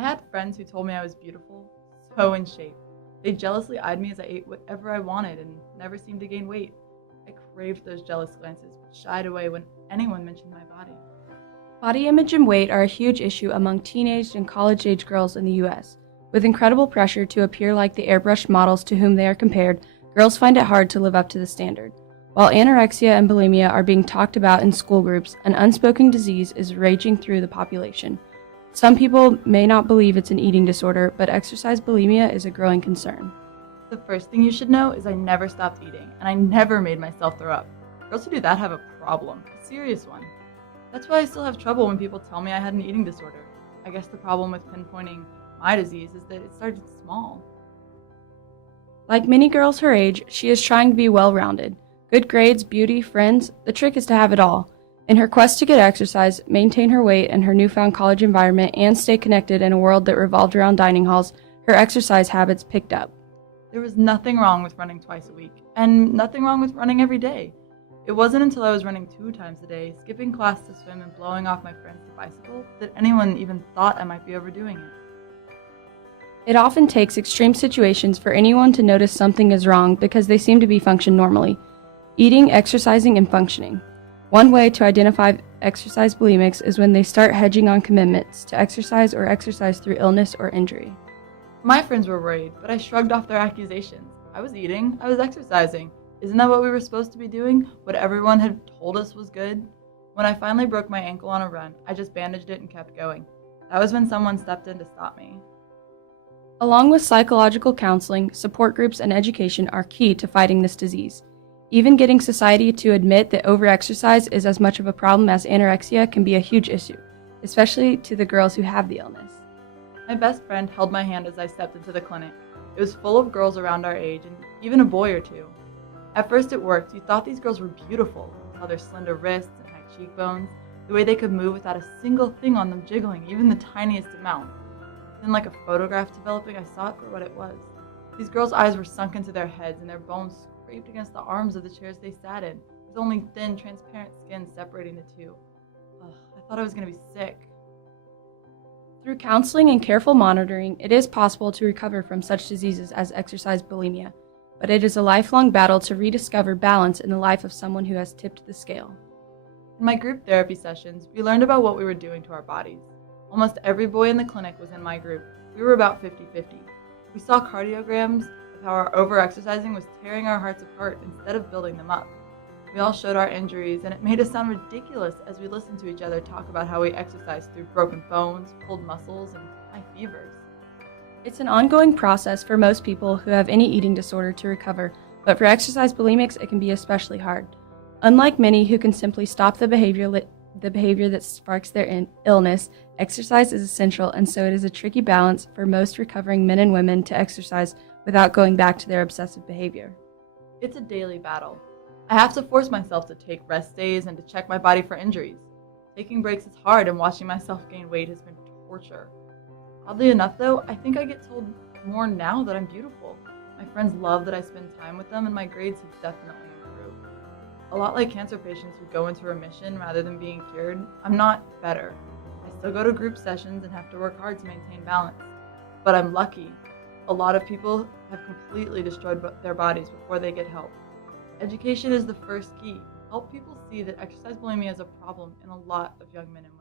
I had friends who told me I was beautiful, so in shape. They jealously eyed me as I ate whatever I wanted and never seemed to gain weight. I craved those jealous glances, but shied away when anyone mentioned my body. Body image and weight are a huge issue among teenage and college-age girls in the U.S. With incredible pressure to appear like the airbrushed models to whom they are compared, girls find it hard to live up to the standard. While anorexia and bulimia are being talked about in school groups, an unspoken disease is raging through the population. Some people may not believe it's an eating disorder, but exercise bulimia is a growing concern. The first thing you should know is I never stopped eating, and I never made myself throw up. Girls who do that have a problem, a serious one. That's why I still have trouble when people tell me I had an eating disorder. I guess the problem with pinpointing my disease is that it started small. Like many girls her age, she is trying to be well-rounded. Good grades, beauty, friends, the trick is to have it all. In her quest to get exercise, maintain her weight in her newfound college environment, and stay connected in a world that revolved around dining halls, her exercise habits picked up. There was nothing wrong with running twice a week, and nothing wrong with running every day. It wasn't until I was running 2 times a day, skipping class to swim, and blowing off my friend's bicycle that anyone even thought I might be overdoing it. It often takes extreme situations for anyone to notice something is wrong because they seem to be functioning normally. Eating, exercising, and functioning. One way to identify exercise bulimics is when they start hedging on commitments to exercise or exercise through illness or injury. My friends were worried, but I shrugged off their accusations. I was eating, I was exercising. Isn't that what we were supposed to be doing? What everyone had told us was good? When I finally broke my ankle on a run, I just bandaged it and kept going. That was when someone stepped in to stop me. Along with psychological counseling, support groups, and education are key to fighting this disease. Even getting society to admit that overexercise is as much of a problem as anorexia can be a huge issue, especially to the girls who have the illness. My best friend held my hand as I stepped into the clinic. It was full of girls around our age and even a boy or two. At first it worked. You thought these girls were beautiful. You saw their slender wrists and high cheekbones, the way they could move without a single thing on them jiggling, even the tiniest amount. Then like a photograph developing, I saw it for what it was. These girls' eyes were sunk into their heads and their bones scraped against the arms of the chairs they sat in, with only thin, transparent skin separating the two. Ugh, I thought I was going to be sick. Through counseling and careful monitoring, it is possible to recover from such diseases as exercise bulimia, but it is a lifelong battle to rediscover balance in the life of someone who has tipped the scale. In my group therapy sessions, we learned about what we were doing to our bodies. Almost every boy in the clinic was in my group. We were about 50-50. We saw cardiograms of how our overexercising was tearing our hearts apart instead of building them up. We all showed our injuries, and it made us sound ridiculous as we listened to each other talk about how we exercised through broken bones, pulled muscles, and high fevers. It's an ongoing process for most people who have any eating disorder to recover, but for exercise bulimics, it can be especially hard. Unlike many who can simply stop the behavior that sparks their illness, exercise is essential, and so it is a tricky balance for most recovering men and women to exercise without going back to their obsessive behavior. It's a daily battle. I have to force myself to take rest days and to check my body for injuries. Taking breaks is hard, and watching myself gain weight has been torture. Oddly enough, though, I think I get told more now that I'm beautiful. My friends love that I spend time with them, and my grades have definitely improved. A lot like cancer patients who go into remission rather than being cured, I'm not better. I still go to group sessions and have to work hard to maintain balance. But I'm lucky. A lot of people have completely destroyed their bodies before they get help. Education is the first key. Help people see that exercise bulimia is a problem in a lot of young men and women.